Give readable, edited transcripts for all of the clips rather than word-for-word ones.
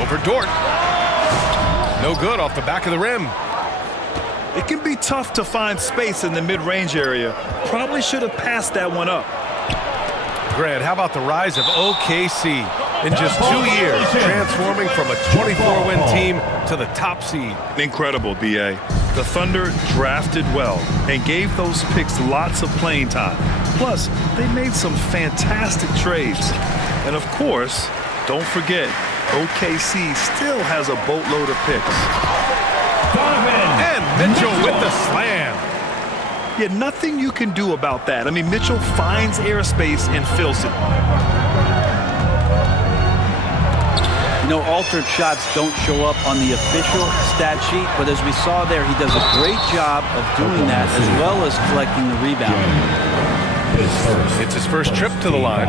Over Dort. No good off the back of the rim. It can be tough to find space in the mid-range area. Probably should have passed that one up. Grant, how about the rise of OKC? In just 2 years, transforming from a 24-win team to the top seed. Incredible, B.A. The Thunder drafted well and gave those picks lots of playing time. Plus, they made some fantastic trades. And of course, don't forget, OKC still has a boatload of picks. And Mitchell with the slam. Yeah, nothing you can do about that. I mean, Mitchell finds airspace and fills it. You know, altered shots don't show up on the official stat sheet, but as we saw there, he does a great job of doing that as well as collecting the rebound. It's his first trip to the line.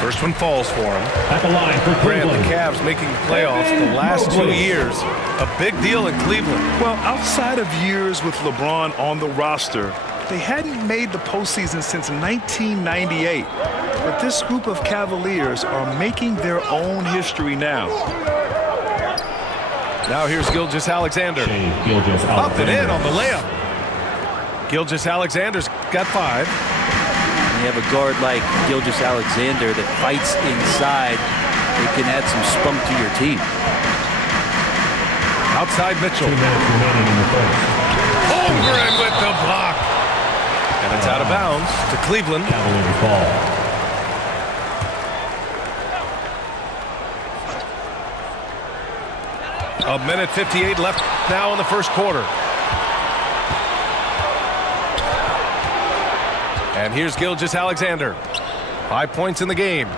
First one falls for him. At the line for Grant, Cleveland. the Cavs making the playoffs the last 2 years. A big deal in Cleveland. Well, outside of years with LeBron on the roster, they hadn't made the postseason since 1998. But this group of Cavaliers are making their own history now. Now here's Gilgeous-Alexander. Up and in on the layup. Gilgeous-Alexander's got 5. You have a guard like Gilgeous-Alexander that fights inside. It can add some spunk to your team. Outside Mitchell. 2 minutes remaining in the first. Over and with the block. And it's out of bounds to Cleveland. Cavaliers ball. A minute 58 left now in the first quarter. And here's Gilgeous-Alexander. 5 points in the game.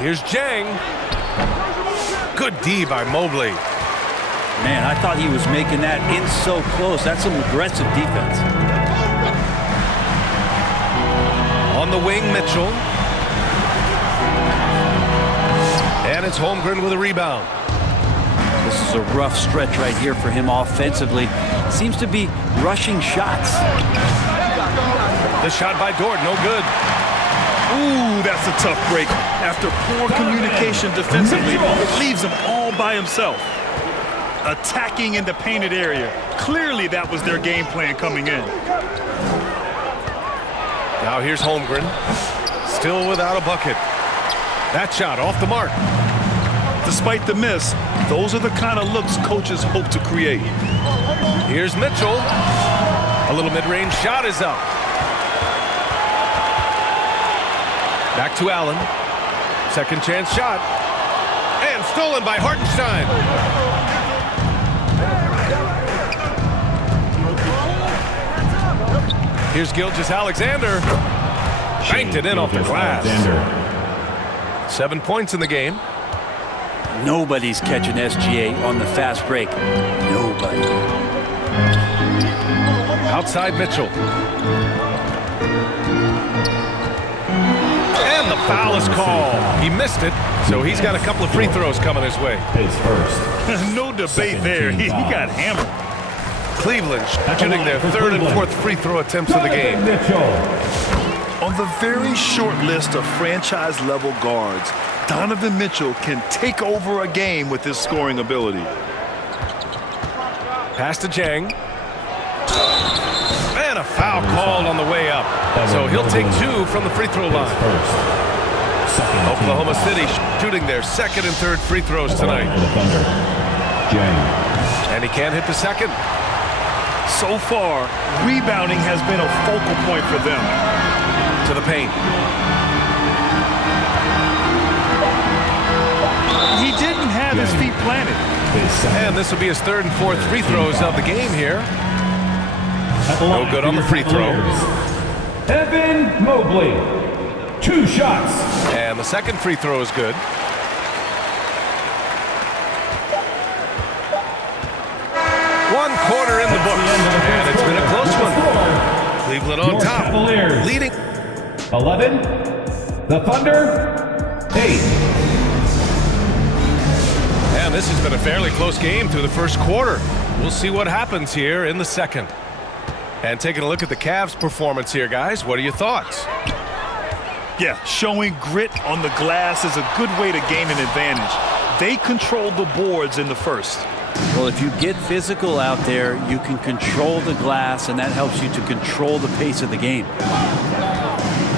Here's Jang. Good D by Mobley. Man, I thought he was making that in so close. That's some aggressive defense. On the wing, Mitchell. And it's Holmgren with a rebound. This is a rough stretch right here for him offensively. Seems to be rushing shots. The shot by Dort, no good. Ooh, that's a tough break. After poor communication defensively, it leaves him all by himself. Attacking in the painted area. Clearly that was their game plan coming in. Now here's Holmgren. Still without a bucket. That shot off the mark. Despite the miss, those are the kind of looks coaches hope to create. Here's Mitchell. A little mid-range shot is up. Back to Allen. Second chance shot. And stolen by Hartenstein. Here's Gilgeous-Alexander. Banked it in off the glass. 7 points in the game. Nobody's catching SGA on the fast break. Nobody. Outside Mitchell. And the foul is called. He missed it, so he's got a couple of free throws coming his way. Pace first. No debate there. He got hammered. Cleveland shooting their third and fourth free throw attempts of the game. On the very short list of franchise-level guards, Donovan Mitchell can take over a game with his scoring ability. Pass to Jang. And a foul called on the way up. So he'll take 2 from the free throw line. Oklahoma City shooting their second and third free throws tonight. And he can't hit the second. So far, rebounding has been a focal point for them. To the paint. He didn't have his feet planted. And this will be his third and fourth free throws of the game here. No good on the free throw. Evan Mobley. 2 shots. And the second free throw is good. One quarter in the books. And it's been a close one. Cleveland on top. Cavaliers. Leading. 11. The Thunder. 8. And this has been a fairly close game through the first quarter. We'll see what happens here in the second. And taking a look at the Cavs' performance here, guys, what are your thoughts? Yeah, showing grit on the glass is a good way to gain an advantage. They controlled the boards in the first. Well, if you get physical out there, you can control the glass, and that helps you to control the pace of the game.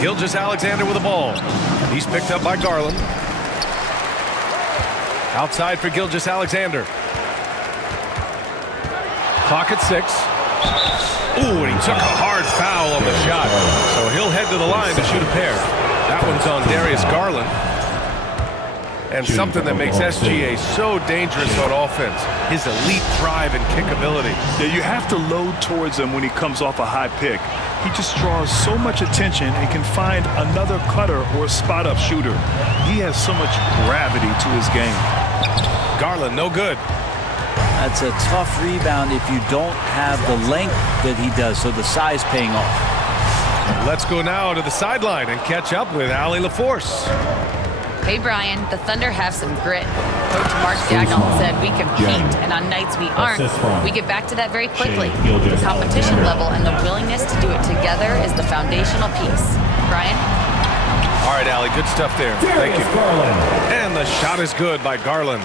Gilgeous-Alexander with the ball. He's picked up by Garland. Outside for Gilgeous-Alexander. Clock at 6. Ooh, and he took a hard foul on the shot. So he'll head to the line to shoot a pair. That one's on Darius Garland. And something that makes SGA so dangerous on offense, his elite drive and kick ability. Yeah, you have to load towards him when he comes off a high pick. He just draws so much attention and can find another cutter or a spot-up shooter. He has so much gravity to his game. Garland, no good. That's a tough rebound if you don't have the length that he does, so the size paying off. Let's go now to the sideline and catch up with Allie LaForce. Hey, Brian, the Thunder have some grit. Coach Mark Dagnall said we compete, and on nights we aren't, we get back to that very quickly. The competition level and the willingness to do it together is the foundational piece. Brian? All right, Allie, good stuff there. Thank you. And the shot is good by Garland.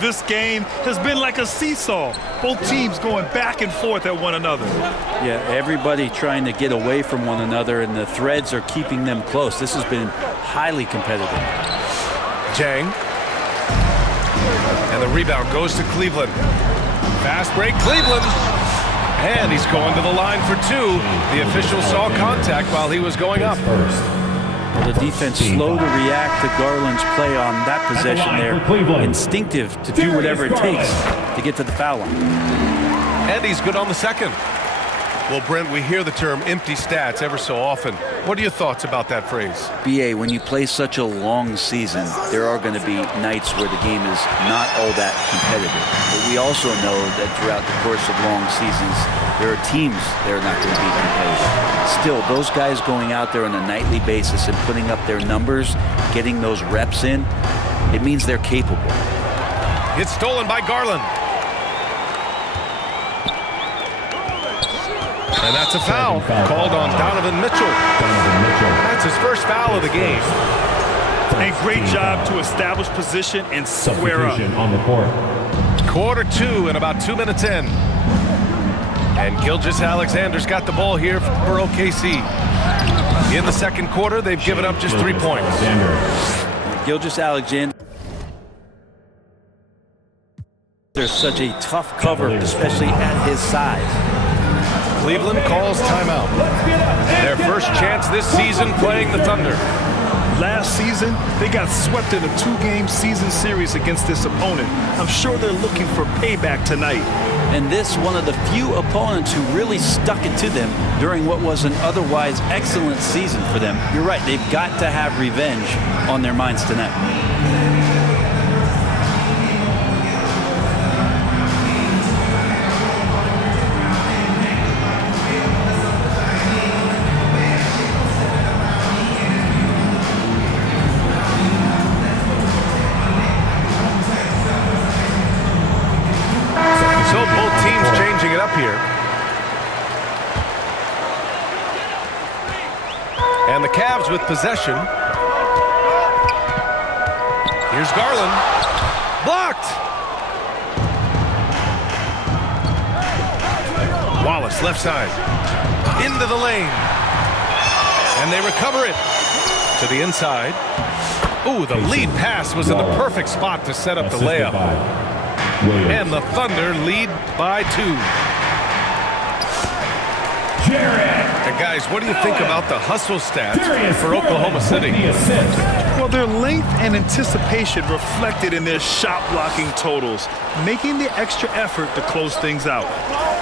This game has been like a seesaw. Both teams going back and forth at one another. Yeah, everybody trying to get away from one another, and the threads are keeping them close. This has been highly competitive. Jang. And the rebound goes to Cleveland. Fast break, Cleveland. And he's going to the line for 2. The official saw contact while he was going up. The defense slow to react to Garland's play on that possession there. Instinctive to do whatever it takes to get to the foul line. And he's good on the second. Well, Brent, we hear the term empty stats ever so often. What are your thoughts about that phrase? BA, when you play such a long season, there are going to be nights where the game is not all that competitive. But we also know that throughout the course of long seasons, there are teams that are not going to be competitive. Still, those guys going out there on a nightly basis and putting up their numbers, getting those reps in, it means they're capable. It's stolen by Garland. And that's a foul called on Donovan Mitchell. That's his first foul of the game. A great job to establish position and square up. On the court. Quarter 2 and about 2 minutes in. And Gilgeous-Alexander's got the ball here for OKC. In the second quarter, they've given up just 3 points. Gilgeous-Alexander. There's such a tough cover, especially at his size. Cleveland calls timeout. Their first chance this season playing the Thunder. Last season, they got swept in a 2-game season series against this opponent. I'm sure they're looking for payback tonight. And this one of the few opponents who really stuck it to them during what was an otherwise excellent season for them. You're right, they've got to have revenge on their minds tonight. So both teams changing it up here. And the Cavs with possession. Here's Garland. Blocked. Wallace left side. Into the lane. And they recover it to the inside. Ooh, the lead pass was in the perfect spot to set up the layup. And the Thunder lead by 2. And guys, what do you think about the hustle stats for Oklahoma City? Well, their length and anticipation reflected in their shot blocking totals, making the extra effort to close things out.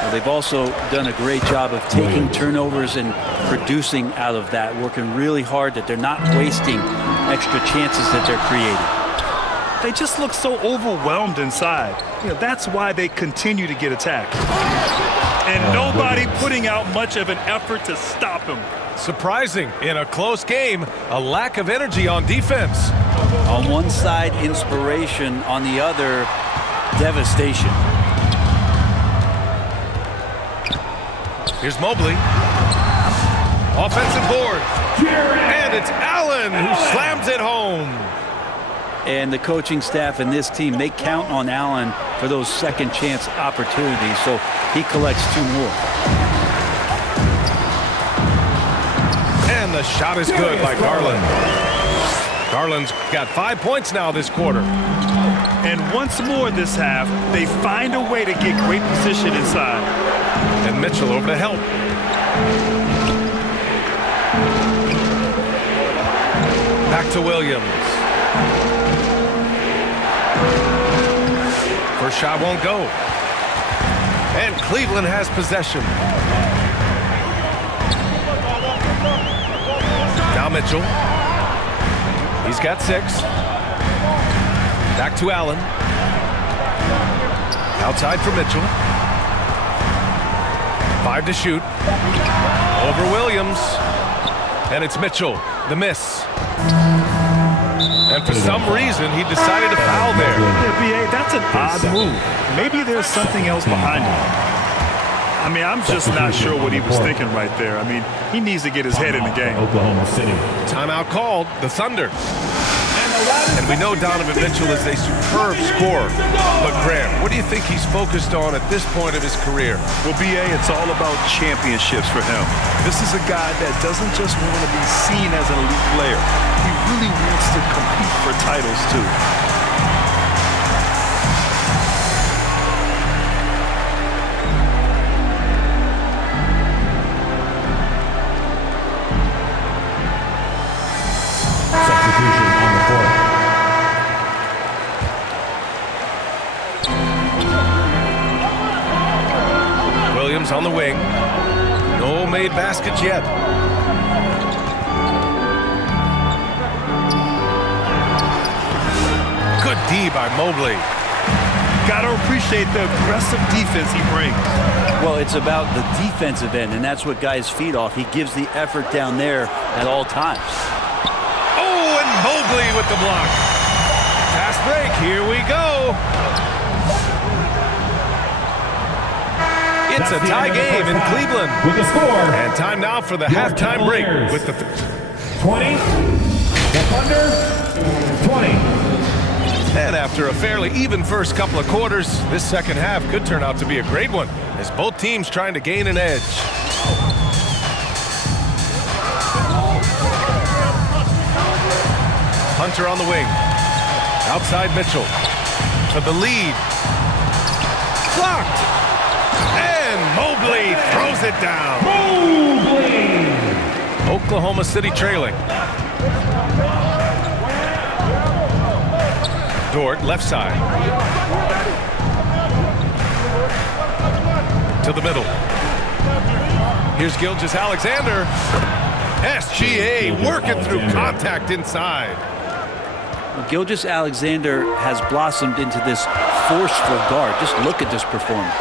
Well, they've also done a great job of taking turnovers and producing out of that, working really hard that they're not wasting extra chances that they're creating. They just look so overwhelmed inside. You know, that's why they continue to get attacked. And nobody putting out much of an effort to stop him. Surprising, in a close game, a lack of energy on defense. On one side, inspiration. On the other, devastation. Here's Mobley. Offensive board. And And it's Allen who slams it home. And the coaching staff and this team, they count on Allen for those second chance opportunities, so he collects 2 more. And the shot is good by Garland. Garland's got 5 points now this quarter. And once more this half, they find a way to get great position inside. And Mitchell over to help. Back to Williams. First shot won't go. And Cleveland has possession. Now Mitchell. He's got 6. Back to Allen. Outside for Mitchell. 5 to shoot. Over Williams. And it's Mitchell. The miss. And for some reason, he decided to foul there. Yeah, B.A., that's an odd move. Maybe there's something else behind it. I mean, I'm just not sure what he was thinking right there. I mean, he needs to get his head in the game. Oklahoma City. Timeout called. The Thunder. And we know Donovan Mitchell is a superb scorer. But Grant, what do you think he's focused on at this point of his career? Well, B.A., it's all about championships for him. This is a guy that doesn't just want to be seen as an elite player. He really wants to compete for titles, too. Substitution on the court. Williams on the wing. No made baskets yet. Good D by Mobley. Got to appreciate the aggressive defense he brings. Well, it's about the defensive end, and that's what guys feed off. He gives the effort down there at all times. Oh, and Mobley with the block. Fast break. Here we go. It's a tie game in Cleveland. With the score. And time now for the halftime break with the 20. The Thunder. 20. And after a fairly even first couple of quarters, this second half could turn out to be a great one as both teams trying to gain an edge. Hunter on the wing. Outside Mitchell. For the lead. Blocked. And Mobley throws it down. Mobley. Oklahoma City trailing. Dort, left side. To the middle. Here's Gilgeous-Alexander. SGA working through contact inside. Gilgeous-Alexander has blossomed into this forceful guard. Just look at this performance.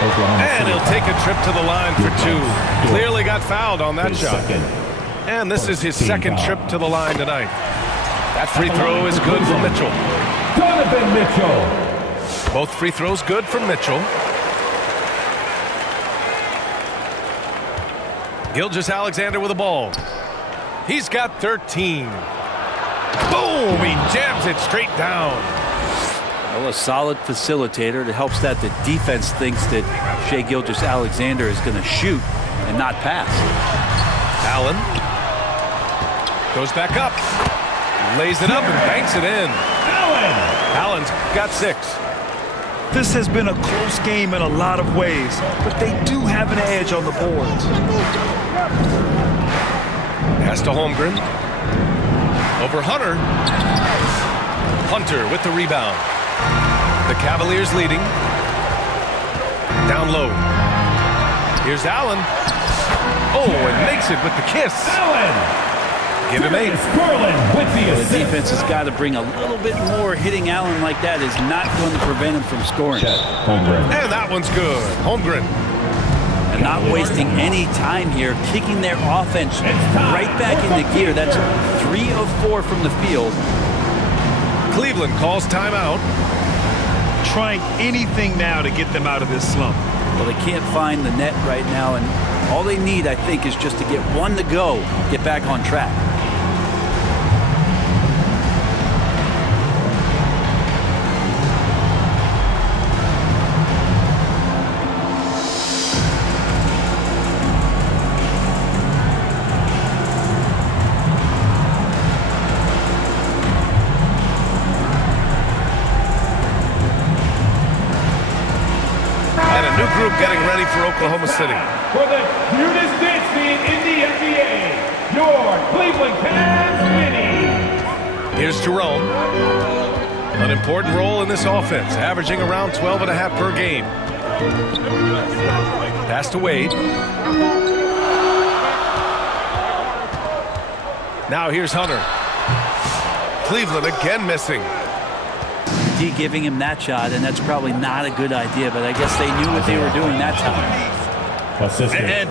And he'll take a trip to the line for 2. Clearly got fouled on that shot. And this is his second trip to the line tonight. That free throw is good for Mitchell. Donovan Mitchell. Both free throws good for Mitchell. Gilgeous-Alexander with the ball. He's got 13. Boom! He jams it straight down. Well, a solid facilitator. It helps that the defense thinks that Shai Gilgeous-Alexander is going to shoot and not pass. Allen goes back up, lays it up and banks it in. Allen's got 6. This has been a close game in a lot of ways, but they do have an edge on the boards. Pass to Holmgren. Over Hunter. Hunter with the rebound. The Cavaliers leading. Down low. Here's Allen. Oh, and makes it with the kiss. Allen. Give him 8. The defense has got to bring a little bit more. Hitting Allen like that is not going to prevent him from scoring. And that one's good. Holmgren. And not wasting any time here, kicking their offense right back into gear. That's 3 of 4 from the field. Cleveland calls timeout. Trying anything now to get them out of this slump. Well, they can't find the net right now, and all they need, I think, is just to get one to go, get back on track. getting ready for Oklahoma City. For the cutest dance scene in the NBA, your Cleveland Cavs winning. Here's Jerome. An important role in this offense, averaging around 12.5 per game. Pass to Wade. Now here's Hunter. Cleveland again missing. D giving him that shot, and that's probably not a good idea, but I guess they knew what they were doing that time. And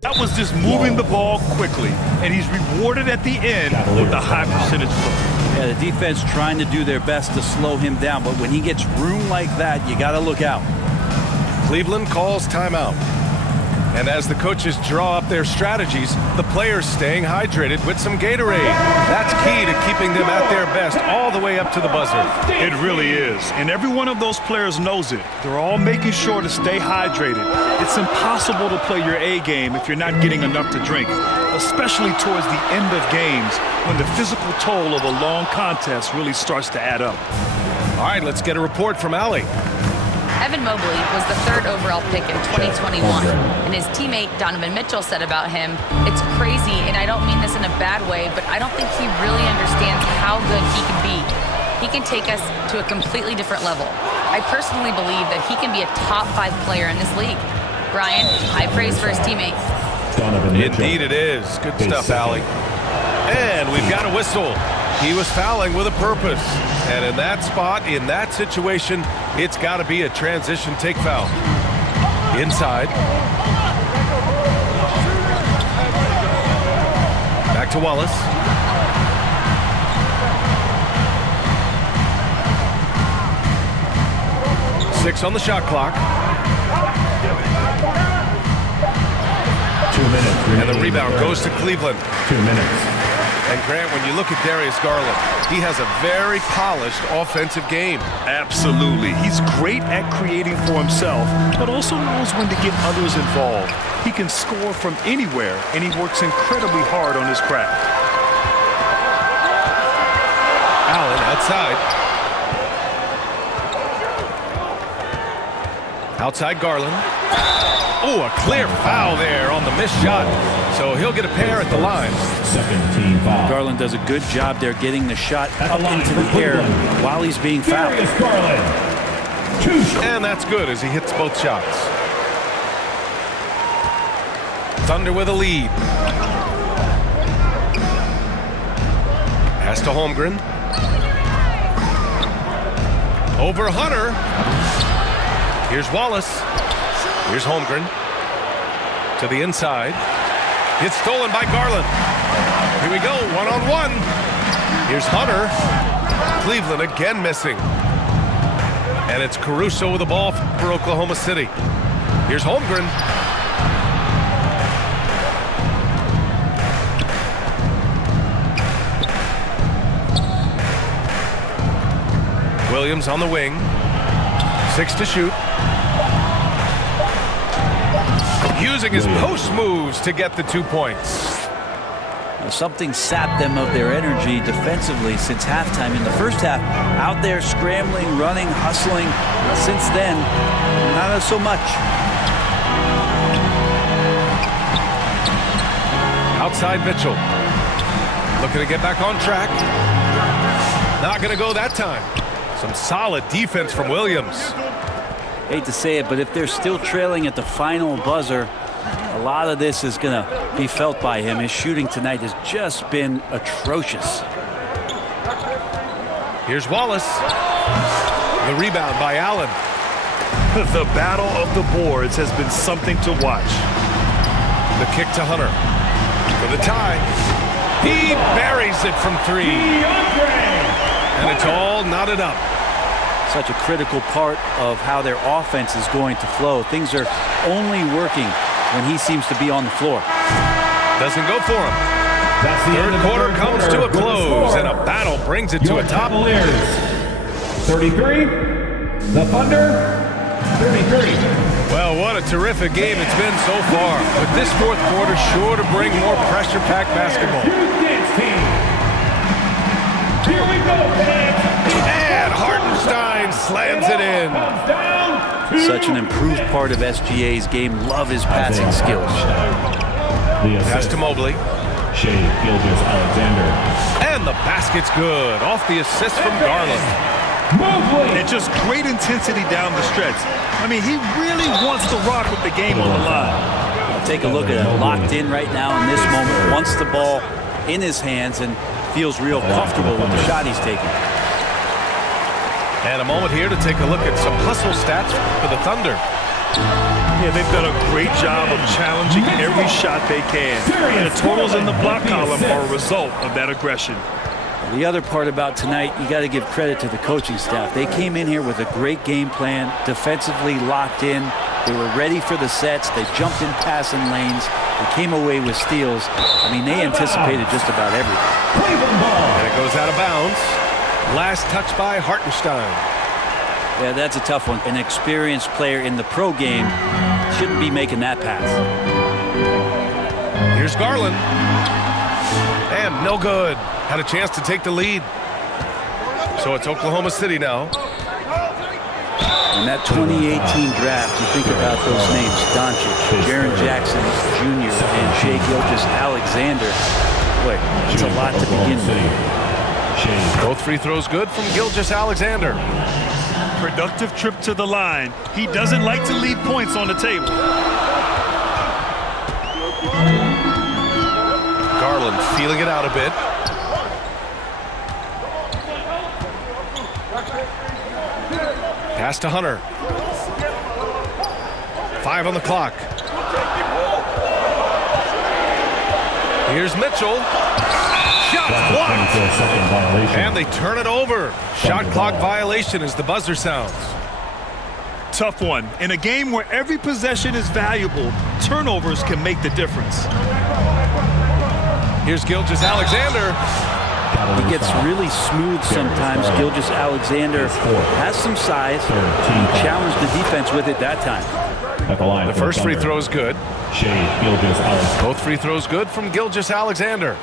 that was just moving the ball quickly, and he's rewarded at the end with a high percentage look. Yeah, the defense trying to do their best to slow him down, but when he gets room like that, you got to look out. Cleveland calls timeout. And as the coaches draw up their strategies, the players staying hydrated with some Gatorade. That's key to keeping them at their best all the way up to the buzzer. It really is. And every one of those players knows it. They're all making sure to stay hydrated. It's impossible to play your A game if you're not getting enough to drink, especially towards the end of games when the physical toll of a long contest really starts to add up. All right, let's get a report from Allie. Evan Mobley was the 3rd overall pick in 2021, and his teammate Donovan Mitchell said about him, "It's crazy, and I don't mean this in a bad way, but I don't think he really understands how good he can be. He can take us to a completely different level. I personally believe that he can be a top 5 player in this league." Brian, high praise for his teammate. Indeed it is. Good stuff, Allie. And we've got a whistle. He was fouling with a purpose. And in that spot, in that situation, it's got to be a transition take foul. Inside. Back to Wallace. Six on the shot clock. 2 minutes. And the rebound goes to Cleveland. 2 minutes. And Grant, when you look at Darius Garland, he has a very polished offensive game. Absolutely. He's great at creating for himself, but also knows when to get others involved. He can score from anywhere, and he works incredibly hard on his craft. Allen outside. Outside Garland. Oh, a clear foul there on the missed shot. So he'll get a pair at the line. Second team foul. Garland does a good job there getting the shot up into the air while he's being fouled. Darius Garland. 2 shots. And that's good as he hits both shots. Thunder with a lead. Pass to Holmgren. Over Hunter. Here's Wallace. Here's Holmgren. To the inside. It's stolen by Garland. Here we go, one-on-one. Here's Hunter. Cleveland again missing. And it's Caruso with the ball for Oklahoma City. Here's Holmgren. Williams on the wing. 6 to shoot. Using his post moves to get the 2 points. Something sapped them of their energy defensively since halftime. In the first half, out there scrambling, running, hustling. Since then, not so much. Outside Mitchell. Looking to get back on track. Not going to go that time. Some solid defense from Williams. Hate to say it, but if they're still trailing at the final buzzer, a lot of this is going to be felt by him. His shooting tonight has just been atrocious. Here's Wallace. The rebound by Allen. The battle of the boards has been something to watch. The kick to Hunter. For the tie. He buries it from 3. And it's all knotted up. Such a critical part of how their offense is going to flow. Things are only working when he seems to be on the floor. Doesn't go for him. That's the Third end of the quarter third comes quarter. to a With the close, score, and a battle brings it to your a top. Cavaliers 33, the Thunder 33. Well, what a terrific game it's been so far. With this fourth quarter sure to bring more pressure-packed basketball. Dance team. Here we go, fans. And Hartenstein slams it in. Comes down to Such an improved part of SGA's game. Love his passing skills. Pass to Mobley. Shea Gilgeous-Alexander. And the basket's good. Off the assist from Garland. Mobley. And just great intensity down the stretch. I mean, he really wants to rock with the game on the line. Take a look at it. Locked in right now in this moment. Wants the ball in his hands and feels real comfortable with the shot he's taking. And a moment here to take a look at some hustle stats for the Thunder. Yeah, they've done a great job of challenging every shot they can. And the totals in the block column are a result of that aggression. The other part about tonight, you got to give credit to the coaching staff. They came in here with a great game plan, defensively locked in. They were ready for the sets. They jumped in passing lanes. They came away with steals. I mean, they anticipated just about everything. Cleveland ball. And it goes out of bounds. Last touch by Hartenstein. Yeah, that's a tough one. An experienced player in the pro game shouldn't be making that pass. Here's Garland. And no good. Had a chance to take the lead. So it's Oklahoma City now. In that 2018 draft, you think about those names, Doncic, Jaren Jackson Jr., and Shea Gilgeous-Alexander. Boy, it's a lot to begin with. Both free throws good from Gilgeous-Alexander. Productive trip to the line. He doesn't like to leave points on the table. Garland feeling it out a bit. Pass to Hunter. 5 on the clock. Here's Mitchell. Shot blocked. And they turn it over. Shot clock violation as the buzzer sounds. Tough one. In a game where every possession is valuable, turnovers can make the difference. Here's Gilgeous-Alexander. He gets really smooth sometimes. Gilgeous-Alexander has some size. He challenged the defense with it that time. The first free throw is good. Both free throws good from Gilgeous-Alexander.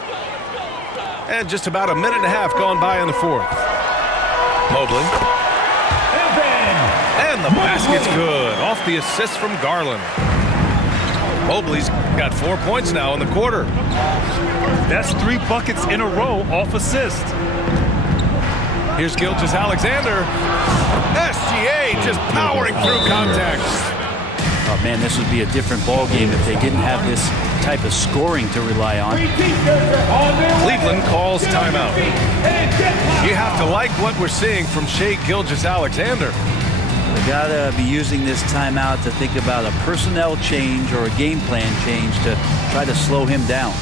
And just about a minute and a half gone by in the fourth. Mobley. And the basket's good. Off the assist from Garland. Mobley's got 4 points now in the quarter. That's 3 buckets in a row off assist. Here's Gilgeous-Alexander. SGA just powering through contact. Oh man, this would be a different ball game if they didn't have this type of scoring to rely on. Cleveland calls timeout. You have to like what we're seeing from Shea Gilgeous-Alexander. They gotta be using this timeout to think about a personnel change or a game plan change to try to slow him down.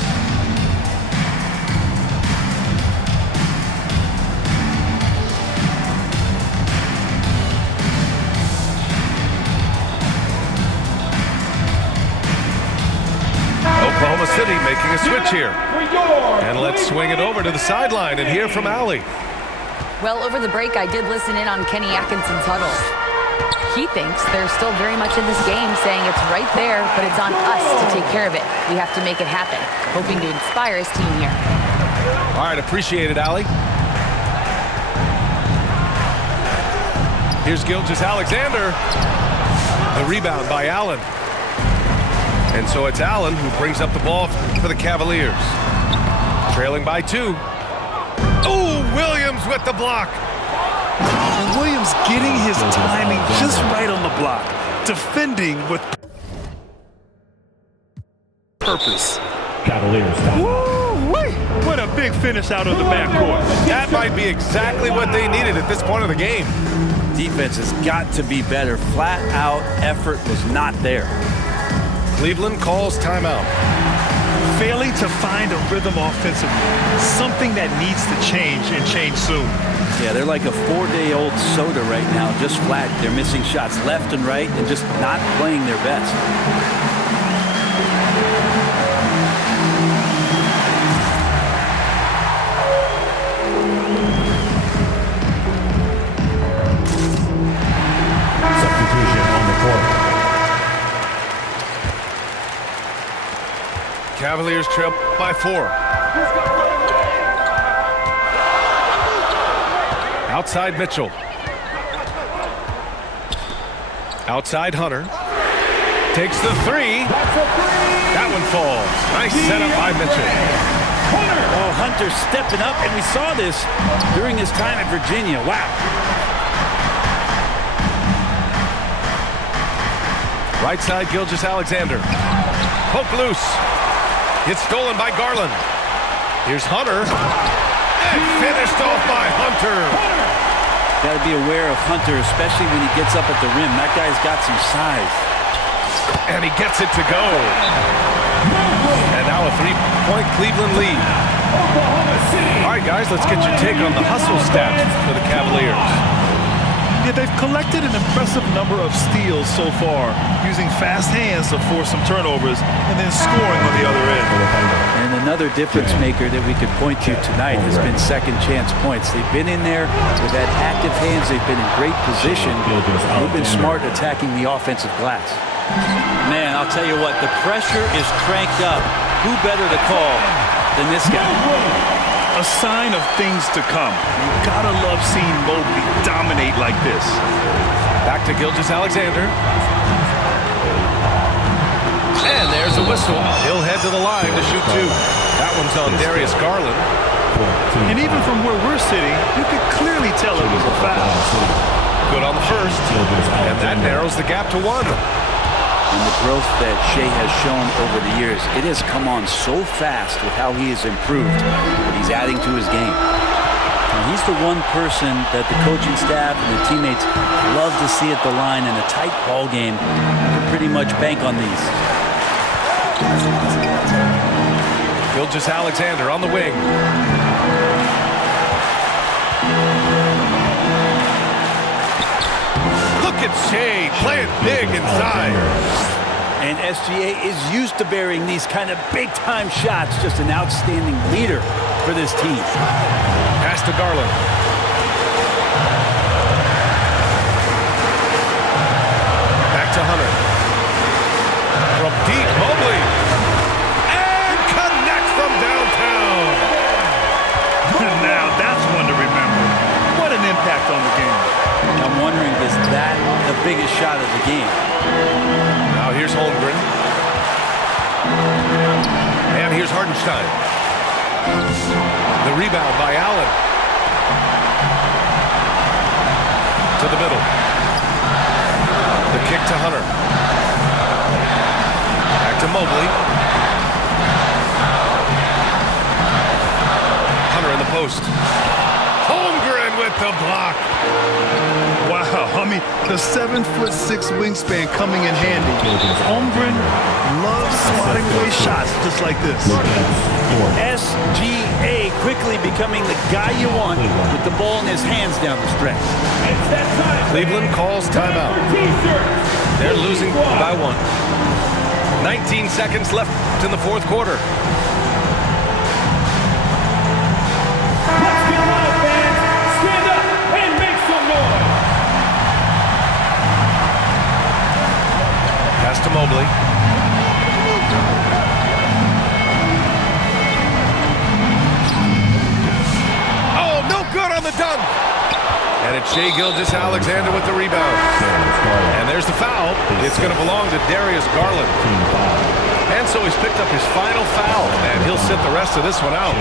Oklahoma City making a switch here. And let's swing it over to the sideline and hear from Allie. Well, over the break, I did listen in on Kenny Atkinson's huddle. He thinks they're still very much in this game, saying it's right there, but it's on us to take care of it. We have to make it happen, hoping to inspire his team here. All right, appreciate it, Allie. Here's Gilgeous-Alexander. The rebound by Allen. And so it's Allen who brings up the ball for the Cavaliers. Trailing by 2. Oh, Williams with the block. And Williams getting his timing just right on the block. Defending with purpose. Cavaliers. Woo-wee! What a big finish out of the backcourt. That might be exactly what they needed at this point of the game. Defense has got to be better. Flat out effort was not there. Cleveland calls timeout. Failing to find a rhythm offensively. Something that needs to change and change soon. Yeah, they're like a 4-day-old soda right now, just flat. They're missing shots left and right and just not playing their best. Substitution on the court. Cavaliers trail by 4. Outside Mitchell. Outside Hunter. Takes the three. That one falls. Nice setup by Mitchell. Oh, Hunter stepping up, and we saw this during his time at Virginia. Wow. Right side, Gilgeous-Alexander. Poke loose. It's stolen by Garland. Here's Hunter. And finished off by Hunter. Got to be aware of Hunter, especially when he gets up at the rim. That guy's got some size. And he gets it to go. And now a 3-point Cleveland lead. All right, guys, let's get your take on the hustle stats for the Cavaliers. Yeah, they've collected an impressive number of steals so far, using fast hands to force some turnovers and then scoring on the other end. And another difference maker that we could point to tonight has been second chance points. They've been in there with that active hands. They've been in great position. They've been smart attacking the offensive glass. Man, I'll tell you what, the pressure is cranked up. Who better to call than this guy? A sign of things to come. You gotta love seeing Mobley dominate like this. Back to Gilgeous-Alexander. And there's a whistle. He'll head to the line to shoot two. That one's on Darius Garland. And even from where we're sitting, you could clearly tell it was a foul. Good on the first. And that narrows the gap to one. And the growth that Shea has shown over the years, it has come on so fast with how he has improved that he's adding to his game. And he's the one person that the coaching staff and the teammates love to see at the line in a tight ball game. You can pretty much bank on these. Gilgeous-Alexander on the wing. Look at Shea playing big inside. And SGA is used to bearing these kind of big-time shots. Just an outstanding leader for this team. Pass to Garland. Back to Hunter. From deep, Mobley. And connects from downtown. Now that's one to remember. What an impact on the game. I'm wondering, is that the biggest shot of the game? Now here's Holmgren. And here's Hartenstein. The rebound by Allen. To the middle. The kick to Hunter. Back to Mobley. Hunter in the post. Holmgren with the block. Wow, I mean, the 7'6" wingspan coming in handy. Holmgren loves swatting away shots just like this. SGA quickly becoming the guy you want with the ball in his hands down the stretch. Cleveland calls timeout. They're losing by one. 19 seconds left in the fourth quarter. Let's get loud, fans. Stand up and make some noise. Pass to Mobley. Oh, no good on the dunk. And it's Shai Gilgeous-Alexander with the rebound. And there's the foul. It's going to belong to Darius Garland. And so he's picked up his final foul, and he'll sit the rest of this one out.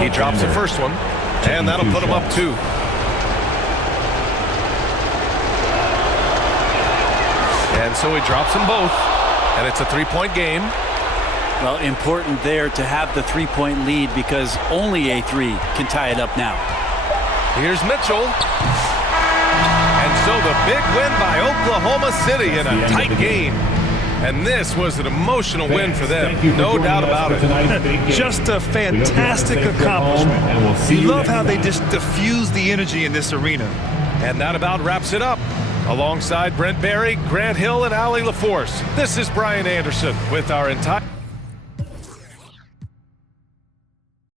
He drops the first one, and that'll put him up 2. And so he drops them both, and it's a 3-point game. Well, important there to have the 3-point lead because only a 3 can tie it up now. Here's Mitchell. And so the big win by Oklahoma City in a tight game. And this was an emotional win for them. No doubt about it. Just a fantastic accomplishment. You love how they just diffuse the energy in this arena. And that about wraps it up. Alongside Brent Barry, Grant Hill, and Allie LaForce, this is Brian Anderson with our entire...